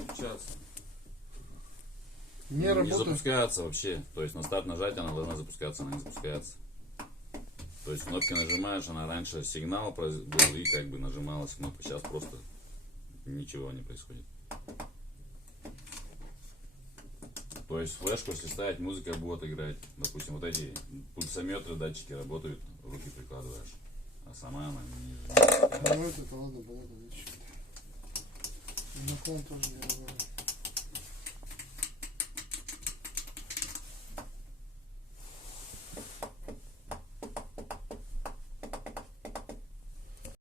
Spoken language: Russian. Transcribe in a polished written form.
отключаться. Не Не работает. запускается вообще. То есть на старт нажать, она должна запускаться, она не запускается. То есть кнопки нажимаешь, она раньше сигнал был и как бы нажималась кнопка. Сейчас просто ничего не происходит. То есть флешку, если ставить, музыка будет играть. Допустим, вот эти пульсометры, датчики работают, руки прикладываешь. А сама она не... Ну это ладно, понятно. Наклон тоже не работает.